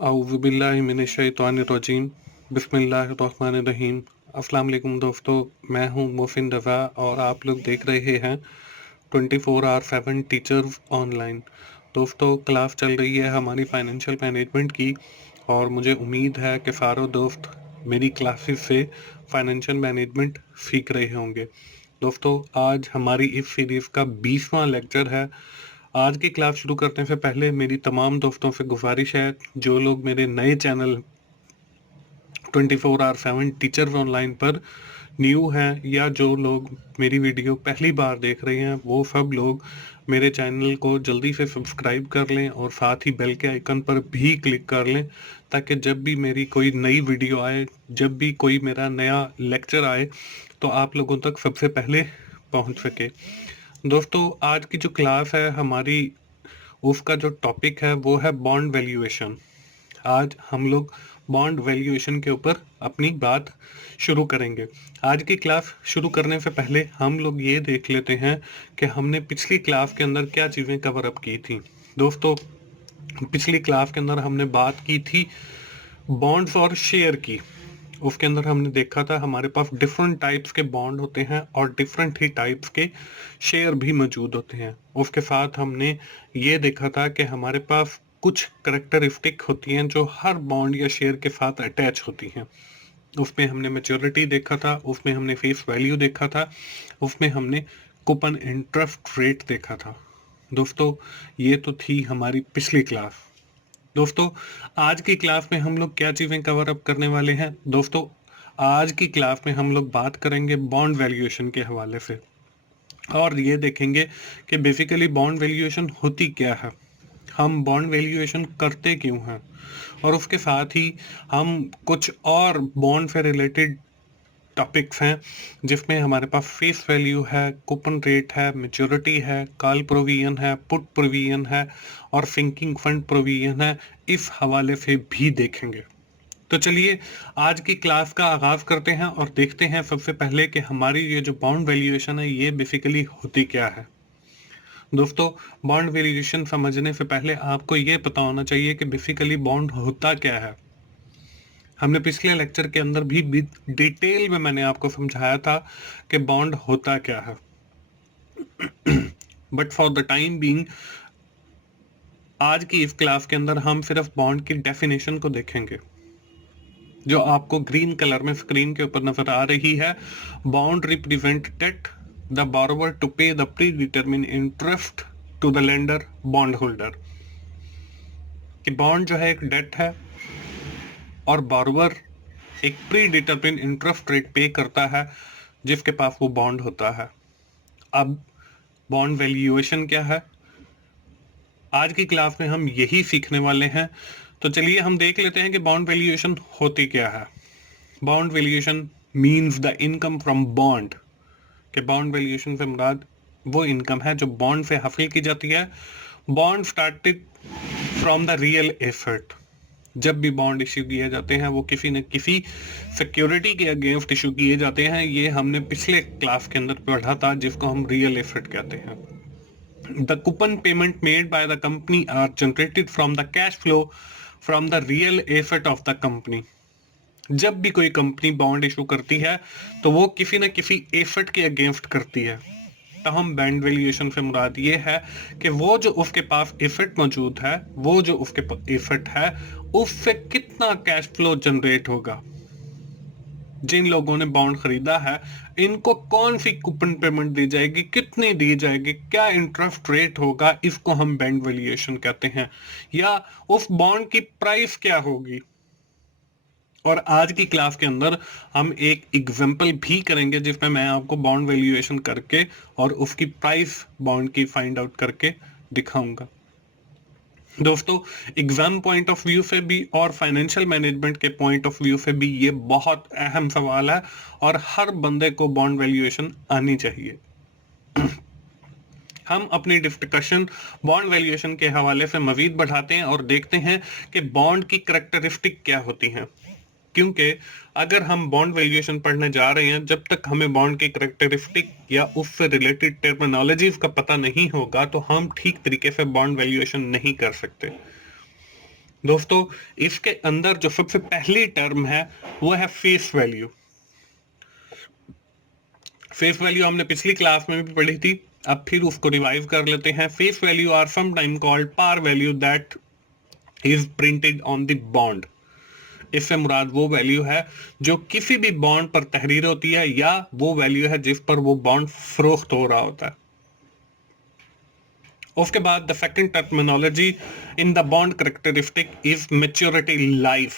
औज़ुबिल्लाहिमिनश्शैतानिर्रजीम बिस्मिल्लाहिर्रहमानिर्रहीम। अस्सलाम वालेकुम दोस्तों, मैं हूं मोहसिन रज़ा और आप लोग देख रहे हैं 24/7 टीचर्स ऑनलाइन। दोस्तों, क्लास चल रही है हमारी फाइनेंशियल मैनेजमेंट की और मुझे उम्मीद है कि सारे दोस्त मेरी क्लासेस से फाइनेंशियल मैनेजमेंट सीख रहे होंगे। दोस्तों, आज हमारी इस सीरीज़ का 20वां लेक्चर है। आज की क्लास शुरू करने से पहले मेरी तमाम दोस्तों से गुजारिश है, जो लोग मेरे नए चैनल 24/7 टीचर्स ऑनलाइन पर न्यू हैं या जो लोग मेरी वीडियो पहली बार देख रहे हैं, वो सब लोग मेरे चैनल को जल्दी से सब्सक्राइब कर लें और साथ ही बेल के आइकन पर भी क्लिक कर लें, ताकि जब भी मेरी कोई नई वीडियो आए, जब भी कोई मेरा नया लेक्चर आए, तो आप लोगों तक सबसे पहले पहुंच सके। दोस्तों, आज की जो क्लास है हमारी, उसका जो टॉपिक है वो है बॉन्ड वैल्यूएशन। आज हम लोग बॉन्ड वैल्यूएशन के ऊपर अपनी बात शुरू करेंगे। आज की क्लास शुरू करने से पहले हम लोग ये देख लेते हैं कि हमने पिछली क्लास के अंदर क्या चीज़ें कवर अप की थी। दोस्तों, पिछली क्लास के अंदर हमने बात की थी बॉन्ड्स और शेयर की। उसके अंदर हमने देखा था हमारे पास डिफरेंट टाइप्स के बॉन्ड होते हैं और डिफरेंट ही टाइप्स के शेयर भी मौजूद होते हैं। उसके साथ हमने ये देखा था कि हमारे पास कुछ करेक्टरिस्टिक होती हैं जो हर बॉन्ड या शेयर के साथ अटैच होती हैं। उसमें हमने मैच्योरिटी देखा था, उसमें हमने फेस वैल्यू देखा था, उसमें हमने कूपन इंटरेस्ट रेट देखा था। दोस्तों, ये तो थी हमारी पिछली क्लास। दोस्तों, आज की क्लास में हम लोग क्या चीज़ें कवर अप करने वाले हैं। दोस्तों, आज की क्लास में हम लोग बात करेंगे बॉन्ड वैल्यूएशन के हवाले से और ये देखेंगे कि बेसिकली बॉन्ड वैल्यूएशन होती क्या है, हम बॉन्ड वैल्यूएशन करते क्यों हैं, और उसके साथ ही हम कुछ और बॉन्ड से रिलेटेड टॉपिक्स हैं जिसमें हमारे पास फेस वैल्यू है, कूपन रेट है, मैच्योरिटी है, कॉल प्रोविजन है, पुट प्रोविजन है और सिंकिंग फंड प्रोविजन है। इस हवाले से भी देखेंगे। तो चलिए आज की क्लास का आगाज करते हैं और देखते हैं सबसे पहले कि हमारी ये जो बॉन्ड वैल्यूएशन है ये बेसिकली होती क्या है। दोस्तों, बॉन्ड वैल्यूएशन समझने से पहले आपको ये पता होना चाहिए कि बेसिकली बॉन्ड होता क्या है। हमने पिछले लेक्चर के अंदर भी डिटेल में मैंने आपको समझाया था कि बॉन्ड होता क्या है, but for the time being आज की इस क्लास के अंदर हम सिर्फ बॉन्ड की डेफिनेशन को देखेंगे, जो आपको ग्रीन कलर में स्क्रीन के ऊपर नजर आ रही है। Bond represent debt the borrower to pay the predetermine interest to the lender bond holder. कि बॉन्ड जो है एक डेट है और बॉरोवर एक प्री डिटरमिन इंटरेस्ट रेट पे करता है जिसके पास वो बॉन्ड होता है। अब बॉन्ड वैल्यूएशन क्या है, आज की क्लास में हम यही सीखने वाले हैं। तो चलिए हम देख लेते हैं कि बॉन्ड वैल्यूएशन होती क्या है। Bond valuation means the income from bond. कि बॉन्ड वैल्यूएशन से मुराद वो इनकम है जो बॉन्ड से हासिल की जाती है। Bond started from the real asset. जब भी बॉन्ड इश्यू किए जाते हैं वो किसी न किसी सिक्योरिटी के अगेंस्ट इश्यू किए जाते हैं। ये हमने पिछले क्लास के अंदर पढ़ा था, जिसको हम रियल एसेट कहते हैं। The coupon payment made by the company are generated from the cash flow from the real asset of the company. जब भी कोई कंपनी बॉन्ड इशू करती है तो वो किसी न किसी एसेट के अगेंस्ट करती है। तो हम बॉन्ड वैल्यूएशन से मुराद ये है कि वो जो उसके पास एसेट मौजूद है, वो जो उसके एसेट है, उससे कितना कैश फ्लो जनरेट होगा। जिन लोगों ने बॉन्ड खरीदा है इनको कौन सी कूपन पेमेंट दी जाएगी, कितनी दी जाएगी, क्या इंटरेस्ट रेट होगा, इसको हम बॉन्ड वैल्यूएशन कहते हैं। या उस बॉन्ड की प्राइस क्या होगी। और आज की क्लास के अंदर हम एक एग्जांपल भी करेंगे जिसमें मैं आपको बॉन्ड वैल्यूएशन करके और उसकी प्राइस बॉन्ड की फाइंड आउट करके दिखाऊंगा। दोस्तों, एग्जाम पॉइंट ऑफ व्यू से भी और फाइनेंशियल मैनेजमेंट के पॉइंट ऑफ व्यू से भी ये बहुत अहम सवाल है और हर बंदे को बॉन्ड वैल्यूएशन आनी चाहिए। हम अपनी डिस्कशन बॉन्ड वैल्यूएशन के हवाले से मजीद बढ़ाते हैं और देखते हैं कि बॉन्ड की करैक्टरिस्टिक क्या होती हैं। क्योंकि अगर हम बॉन्ड वैल्यूएशन पढ़ने जा रहे हैं, जब तक हमें बॉन्ड की करैक्टरिस्टिक या उससे रिलेटेड टर्मिनोलॉजीज का पता नहीं होगा तो हम ठीक तरीके से बॉन्ड वैल्यूएशन नहीं कर सकते। दोस्तों इसके अंदर जो सबसे पहली टर्म है वो है फेस वैल्यू। फेस वैल्यू हमने पिछली क्लास में भी पढ़ी थी, अब फिर उसको रिवाइव कर लेते हैं। Face value are some time called par value that is printed on the bond. इससे मुराद वो वैल्यू है जो किसी भी बॉन्ड पर तहरीर होती है, या वो वैल्यू है जिस पर वो बॉन्ड फरोख्त हो रहा होता है। उसके बाद the second terminology in the bond characteristic is maturity life.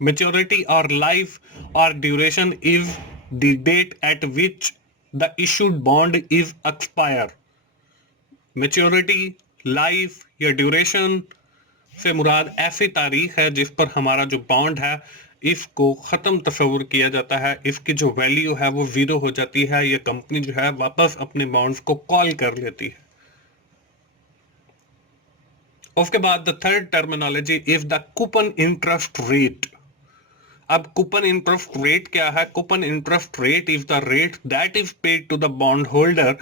Maturity or life or duration is the date at which the issued bond is expire. Maturity, life या duration से मुराद ऐसी तारीख है जिस पर हमारा जो बॉन्ड है इसको ख़त्म तस्वुर किया जाता है, इसकी जो वैल्यू है वो ज़ीरो हो जाती है, ये कंपनी जो है वापस अपने बॉन्ड्स को कॉल कर लेती है। उसके बाद the third terminology is the coupon interest rate. अब कूपन इंटरेस्ट रेट क्या है? Coupon interest rate is the rate that is paid to the bond holder.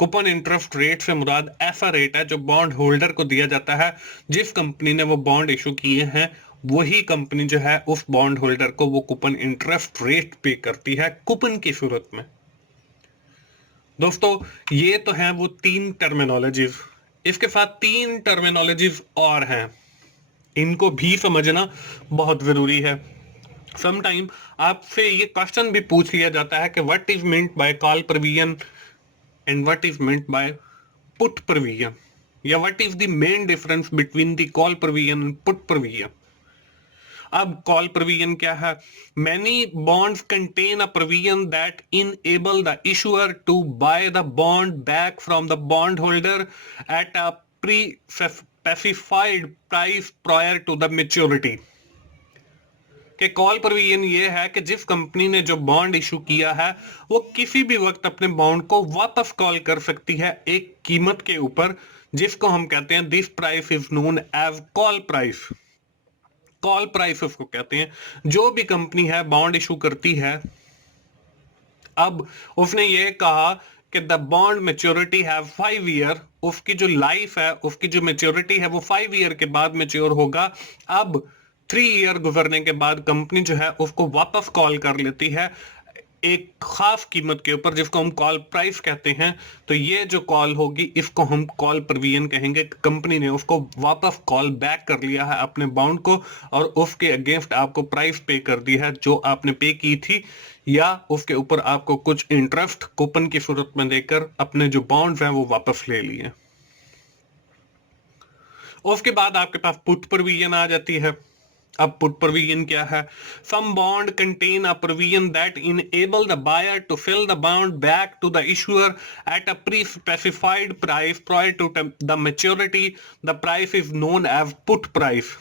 Coupon interest rate से मुराद ऐसा रेट है जो बॉन्ड होल्डर को दिया जाता है। जिस कंपनी ने वो बॉन्ड इशू किए हैं वही कंपनी जो है उस बॉन्ड होल्डर को वो कूपन इंटरेस्ट रेट पे करती है कूपन की सूरत में। दोस्तों ये तो हैं वो तीन टर्मिनोलॉजीज। इसके साथ तीन टर्मिनोलॉजीज और हैं, इनको भी समझना बहुत जरूरी है। समटाइम आपसे ये क्वेश्चन भी पूछ लिया जाता है कि what is meant by call provision and what is meant by put provision, या what is the main difference between the call provision and put provision. अब कॉल प्रोविजन क्या है? Many bonds contain a provision that enable the issuer to buy the bond back from the bond holder at a prespecified price prior to the maturity. कि call provision ये है कि जिस company ने जो bond issue किया है वो किसी भी वक्त अपने बॉन्ड को वापस कॉल कर सकती है एक कीमत के ऊपर, जिसको हम कहते हैं this price is known as call price. Call price उसको कहते हैं। जो भी कंपनी है बॉन्ड इशू करती है, अब उसने ये कहा कि द बॉन्ड मेच्योरिटी है 5 ईयर, उसकी जो लाइफ है, उसकी जो मेच्योरिटी है वो 5 ईयर के बाद मेच्योर होगा। अब 3 ईयर गुजरने के बाद कंपनी जो है उसको वापस कॉल कर लेती है एक खास कीमत के ऊपर, जिसको हम कॉल प्राइस कहते हैं। तो ये जो कॉल होगी इसको हम कॉल प्रोविजन कहेंगे। कंपनी ने उसको वापस कॉल बैक कर लिया है अपने बॉन्ड को, और उसके अगेंस्ट आपको प्राइस पे कर दी है जो आपने पे की थी, या उसके ऊपर आपको कुछ इंटरेस्ट कूपन की सूरत में देकर अपने जो बॉन्ड्स हैं वो वापस ले लिए। उसके बाद आपके पास पुट प्रोविजन आ जाती है। अब पुट प्रोविजन क्या है? Some bond contain a provision that enable the buyer to sell the bond back to the issuer at a prespecified price prior to the maturity. The price is known as put price.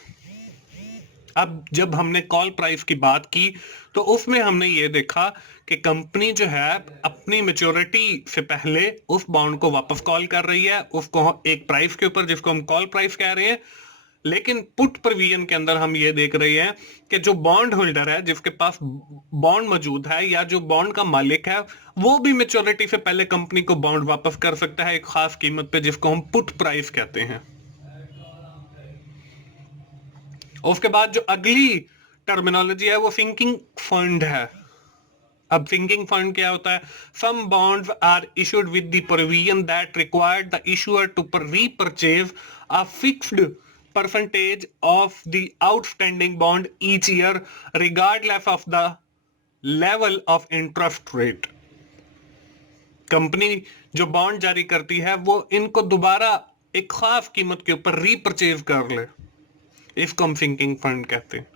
अब जब हमने call price की बात की तो उसमें हमने ये देखा कि कंपनी जो है अपनी मैच्योरिटी से पहले उस बॉन्ड को वापस कॉल कर रही है, उसको एक प्राइस के ऊपर जिसको हम कॉल प्राइस कह रहे हैं। लेकिन पुट प्रोविजन के अंदर हम ये देख रहे हैं कि जो बॉन्ड होल्डर है, जिसके पास बॉन्ड मौजूद है या जो बॉन्ड का मालिक है, वो भी मैच्योरिटी से पहले कंपनी को बॉन्ड वापस कर सकता है एक खास कीमत पे, जिसको हम पुट प्राइस कहते हैं। उसके बाद जो अगली टर्मिनोलॉजी है वो सिंकिंग फंड है। अब सिंकिंग फंड क्या होता है? Some bonds are issued with the provision that required the issuer to repurchase a fixed percentage of the outstanding bond each year regardless of the level of interest rate। Company जो bond जारी करती है वो इनको दोबारा एक खास कीमत के ऊपर रीपरचेज कर ले, इसको हम सिंकिंग फंड कहते हैं।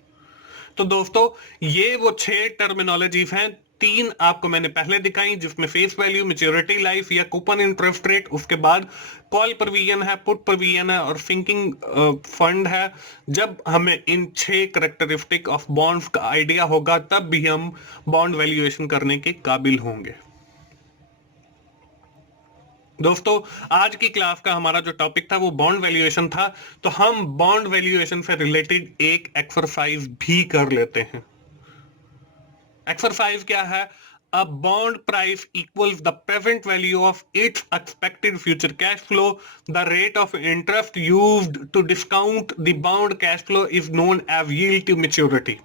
तो दोस्तों ये वो 6 टर्मिनोलॉजीज हैं। 3 आपको मैंने पहले दिखाई, जिसमें फेस वैल्यू, मैच्योरिटी लाइफ या कूपन इंटरेस्ट रेट, उसके बाद कॉल प्रोविजन है, पुट प्रोविजन है और सिंकिंग फंड है। जब हमें इन 6 करैक्टरिस्टिक ऑफ बॉन्ड्स का आइडिया होगा तब भी हम बॉन्ड वैल्यूएशन करने के काबिल होंगे। दोस्तों आज की क्लास का हमारा जो टॉपिक था वो बॉन्ड वैल्यूएशन था, तो हम बॉन्ड वैल्यूएशन से रिलेटेड एक एक्सरसाइज भी कर लेते हैं। एक्सरसाइज क्या है? A bond price equals the present value of its expected future cash flow. The rate of interest used to discount the bond cash flow is known as yield to maturity.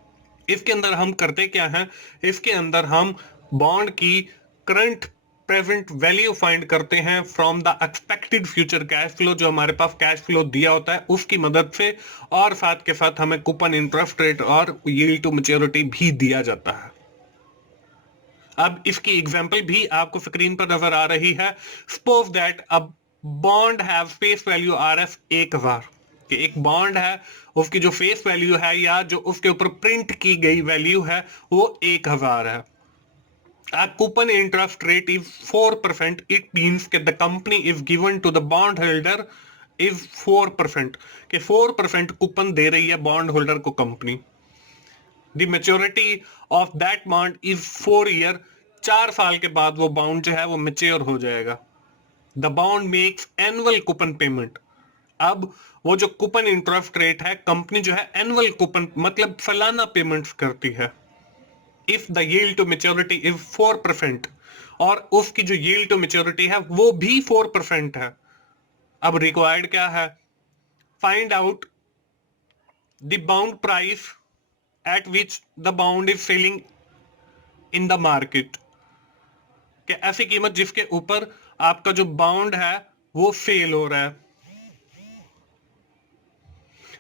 इसके अंदर हम करते क्या है, इसके अंदर हम बॉन्ड की करंट प्रेजेंट वैल्यू फाइंड करते हैं from the expected future cash flow, जो हमारे पास कैश फ्लो दिया होता है उसकी मदद से, और साथ के साथ हमें कूपन इंटरेस्ट रेट और यील्ड टू मैच्योरिटी भी दिया जाता है। अब इसकी एग्जांपल भी आपको स्क्रीन पर नजर आ रही है। Suppose that a bond have face value RS 1000, कि एक बॉन्ड है, उसकी जो फेस वैल्यू है या जो उसके ऊपर प्रिंट की गई वैल्यू है वो 1000 है। A coupon interest rate is 4%. It means that the company is given to the bond holder is 4%, कि 4% कूपन दे रही है बॉन्ड होल्डर को company. The maturity of that bond is 4 year. 4 साल के बाद वो बॉन्ड जो है वो मेच्योर हो जाएगा। The bond makes annual coupon payment. अब वो जो कूपन इंटरेस्ट रेट है, कंपनी जो है एनुअल कूपन मतलब सालाना पेमेंट्स करती है। If the yield to maturity is 4%, और उसकी जो yield to maturity है वो भी 4% है। अब रिक्वायर्ड क्या है, find out the bound price at which the bond is selling in the market, कि ऐसी कीमत जिसके ऊपर आपका जो बाउंड है वो फेल हो रहा है।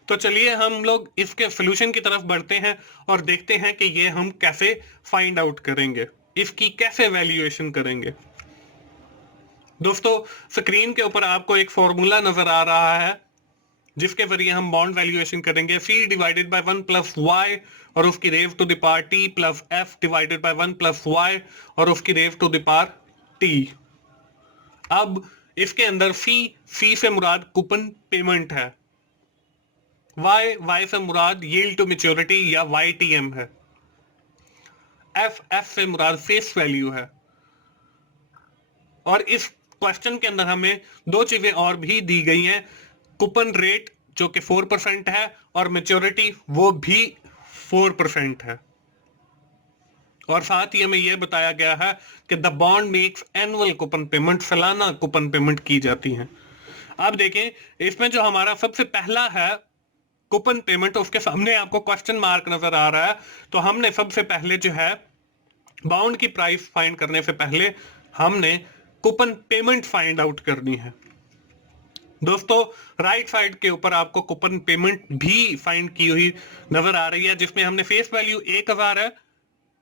तो चलिए हम लोग इसके सोल्यूशन की तरफ बढ़ते हैं और देखते हैं कि ये हम कैसे फाइंड आउट करेंगे, इसकी कैसे वैल्यूएशन करेंगे। दोस्तों स्क्रीन के ऊपर आपको एक फॉर्मूला नजर आ रहा है जिसके जरिए हम बॉन्ड वैल्यूएशन करेंगे। C divided by 1 plus Y और उसकी रेव to the power T plus F divided by 1 plus Y और उसकी रेव टू द पावर T। अब इसके अंदर C से मुराद कूपन पेमेंट है, Y से मुराद यील्ड टू मैच्योरिटी या YTM है, F से मुराद फेस वैल्यू है। और इस क्वेश्चन के अंदर हमें दो चीजें और भी दी गई हैं, कूपन रेट जो कि 4% है और मैच्योरिटी वो भी 4% है, और साथ ही हमें यह बताया गया है कि the bond makes annual coupon payment, सालाना कूपन पेमेंट की जाती है। अब देखें इसमें जो हमारा सबसे पहला है कूपन पेमेंट, उसके सामने आपको क्वेश्चन मार्क नजर आ रहा है। तो हमने सबसे पहले जो है बाउंड की प्राइस फाइंड करने से पहले हमने कूपन पेमेंट फाइंड आउट करनी है। दोस्तों राइट साइड के ऊपर आपको कूपन पेमेंट भी फाइंड की हुई नजर आ रही है, जिसमें हमने फेस वैल्यू 1000 है,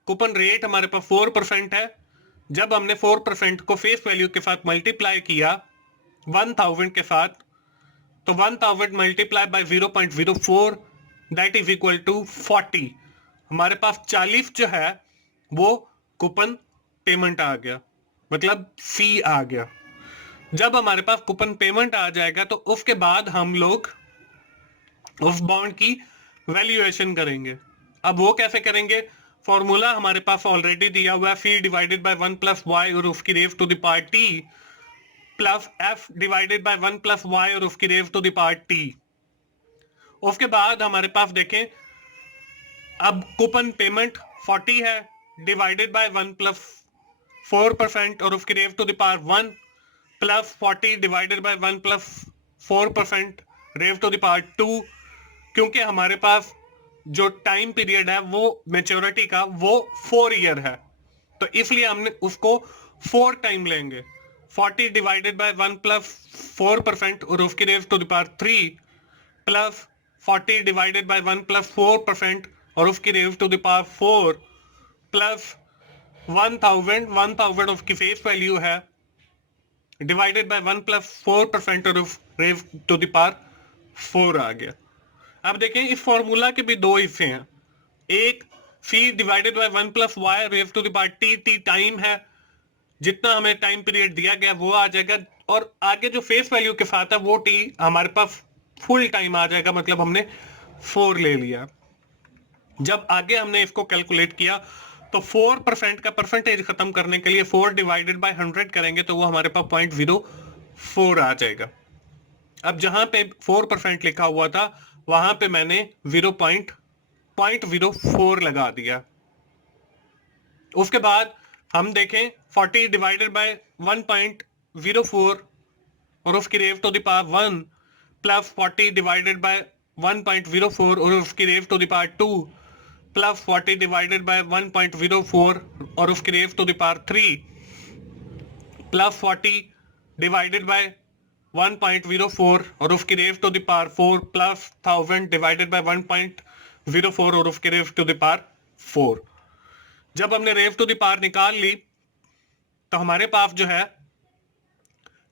कूपन रेट हमारे पास 4% है। जब हमने 4% को फेस वैल्यू के साथ मल्टीप्लाई किया 1000 के साथ, तो 1000 multiply by 0.04 that is equal to 40। हमारे पास 40 जो है वो कूपन पेमेंट आ गया, मतलब C आ गया। जब हमारे पास कूपन पेमेंट आ जाएगा तो उसके बाद हम लोग उस बॉन्ड की वैल्यूएशन करेंगे। अब वो कैसे करेंगे, फॉर्मूला हमारे पास ऑलरेडी दिया हुआ है, C divided by 1 plus Y और उसकी रेव to the power T plus F divided by 1 plus Y और उसकी रेव टू द पावर T। उसके बाद हमारे पास देखें, अब कूपन पेमेंट 40 है डिवाइडेड बाय 1 प्लस 4% और उसकी रेव to the power 1 plus 40 divided by 1 plus 4% रेव टू द पावर 2। क्योंकि हमारे पास जो टाइम पीरियड है वो मैच्योरिटी का वो 4 ईयर है, तो इसलिए हमने उसको 4 टाइम लेंगे। 40 डिवाइडेड बाय 1 प्लस 4% और उसकी रेव to the power 3 plus 40 divided by 1 plus 4% और उसकी रेव टू द पावर 4 प्लस 1000 उसकी फेस वैल्यू है डिवाइडेड बाय 1 प्लस 4% और रेव टू द पावर 4 आ गया। अब देखें इस फॉर्मूला के भी दो हिस्से हैं, एक C divided by 1 plus Y raise to the power T time है, जितना हमें टाइम पीरियड दिया गया वो आ जाएगा, और आगे जो फेस वैल्यू के साथ है वो T हमारे पास फुल टाइम आ जाएगा, मतलब हमने 4 ले लिया। जब आगे हमने इसको कैलकुलेट किया तो 4% का परसेंटेज खत्म करने के लिए 4 डिवाइडेड बाय 100 करेंगे तो वो हमारे पास 0.04 आ जाएगा। अब जहां पे 4% लिखा हुआ था वहां पे मैंने 0.04 लगा दिया। उसके बाद हम देखें 40 डिवाइडेड बाय 1.04 और उसकी raise to the power 1 plus 40 divided by 1.04 और उसकी raise to the power 2 plus 40 divided by 1.04 और उसकी raise to the power 3 plus 40 divided by 1.04 और उसकी raise to the power 4 plus 1000 divided by 1.04 और उसकी रेज़ टू द पावर 4। जब हमने रेज़ टू द पावर निकाल ली तो हमारे पास जो है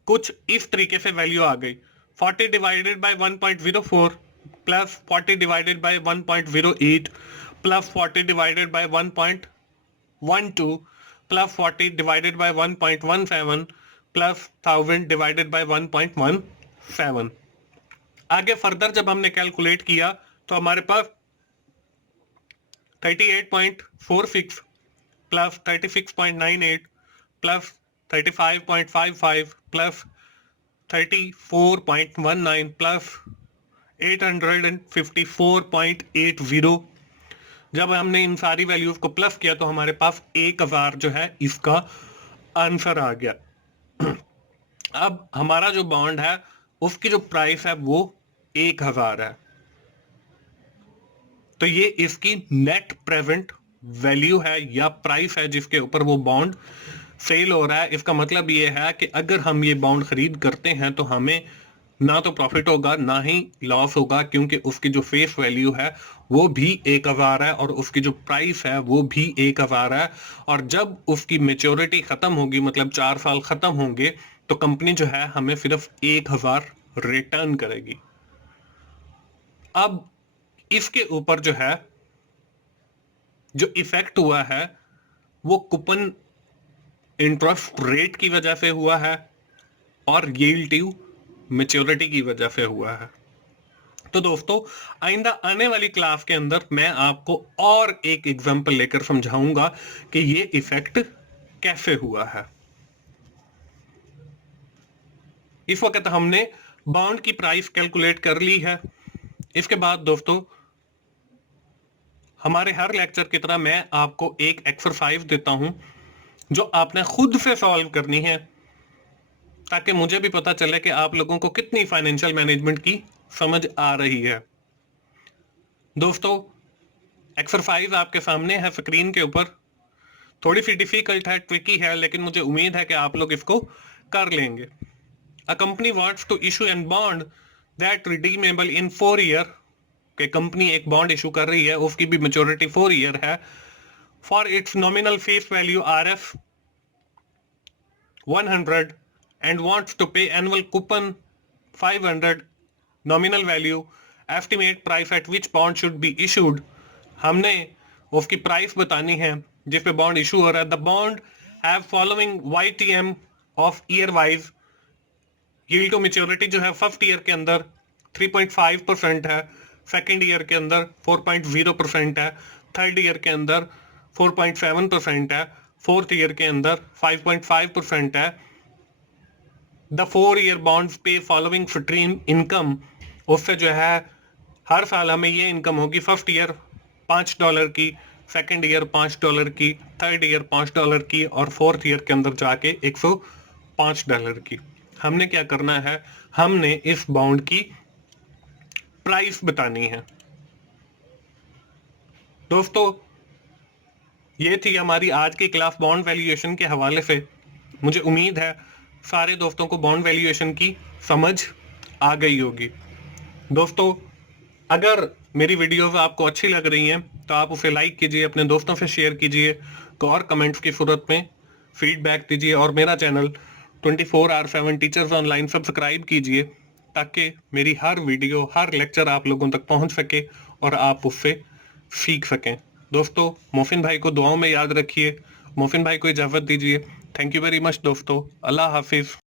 कुछ इस तरीके से वैल्यू आ गई। 40 divided by 1.04 plus 40 divided bye 1.08 plus 40 divided bye 1.12 plus 40 divided bye 1.17 plus 1000 divided bye 1.17। आगे फर्दर जब हमने कैलकुलेट किया तो हमारे पास 38.46 प्लस 36.98 प्लस 35.55 प्लस 34.19 प्लस 854.80। जब हमने इन सारी वैल्यूज को प्लस किया तो हमारे पास 1000 जो है इसका आंसर आ गया। अब हमारा जो बॉन्ड है उसकी जो प्राइस है वो 1000 है, तो ये इसकी नेट प्रेजेंट वैल्यू है या प्राइस है जिसके ऊपर वो बॉन्ड सेल हो रहा है। इसका मतलब ये है कि अगर हम ये बॉन्ड खरीद करते हैं तो हमें ना तो प्रॉफिट होगा ना ही लॉस होगा, क्योंकि उसकी जो फेस वैल्यू है वो भी 1000 है और उसकी जो प्राइस है वो भी 1000 है। और जब उसकी मेच्योरिटी खत्म होगी, मतलब 4 साल खत्म होंगे, तो कंपनी जो है हमें सिर्फ 1000 रिटर्न करेगी। अब इसके ऊपर जो है जो इफेक्ट हुआ है वो कूपन इंटरेस्ट रेट की वजह से हुआ है और यील्ड टू मैच्योरिटी की वजह से हुआ है। तो दोस्तों आइंदा आने वाली क्लास के अंदर मैं आपको और एक एग्जांपल लेकर समझाऊंगा कि ये इफेक्ट कैसे हुआ है। इस वक्त हमने बॉन्ड की प्राइस कैलकुलेट कर ली है। इसके बाद दोस्तों हमारे हर लेक्चर की तरह मैं आपको एक एक्सरसाइज देता हूं जो आपने खुद से सॉल्व करनी है, ताकि मुझे भी पता चले कि आप लोगों को कितनी फाइनेंशियल मैनेजमेंट की समझ आ रही है। दोस्तों एक्सरसाइज आपके सामने है स्क्रीन के ऊपर, थोड़ी सी डिफिकल्ट है, ट्रिकी है, लेकिन मुझे उम्मीद है कि आप लोग इसको कर लेंगे। A company wants to issue an bond that redeemable in 4 year, कि कंपनी एक बॉन्ड इशू कर रही है, उसकी भी मैच्योरिटी 4 ईयर है, for its nominal face value RF 100 and wants to pay annual coupon 500 nominal value, estimate price at which bond should be issued। हमने उसकी प्राइस बतानी है जिस पे बॉन्ड इशू हो रहा है। The bond have following YTM of year wise. Yield to maturity जो है फर्स्ट ईयर के अंदर 3.5% है, सेकेंड ईयर के अंदर 4.0% है, थर्ड ईयर के अंदर 4.7% है, फोर्थ ईयर के अंदर 5.5% है। द 4 ईयर बॉन्ड्स पे फॉलोइंग स्ट्रीम इनकम, उससे जो है हर साल हमें ये इनकम होगी। फर्स्ट ईयर $5 की, सेकेंड ईयर $5 की, थर्ड ईयर $5 की और फोर्थ ईयर के अंदर जाके $105 की। हमने क्या करना है, हमने इस बॉन्ड की प्राइस बतानी है। दोस्तों ये थी हमारी आज की क्लास बॉन्ड वैल्यूएशन के हवाले से। मुझे उम्मीद है सारे दोस्तों को बॉन्ड वैल्यूएशन की समझ आ गई होगी। दोस्तों अगर मेरी वीडियोस आपको अच्छी लग रही हैं तो आप उसे लाइक कीजिए, अपने दोस्तों से शेयर कीजिए, और कमेंट्स की सूरत में फीडबैक दीजिए, और मेरा चैनल 24/7 टीचर्स ऑनलाइन सब्सक्राइब कीजिए, ताकि मेरी हर वीडियो, हर लेक्चर आप लोगों तक पहुंच सके और आप उससे सीख सकें। दोस्तों मोहसिन भाई को दुआओं में याद रखिए। मोहसिन भाई को इजाज़त दीजिए। थैंक यू वेरी मच दोस्तों। अल्लाह हाफिज़।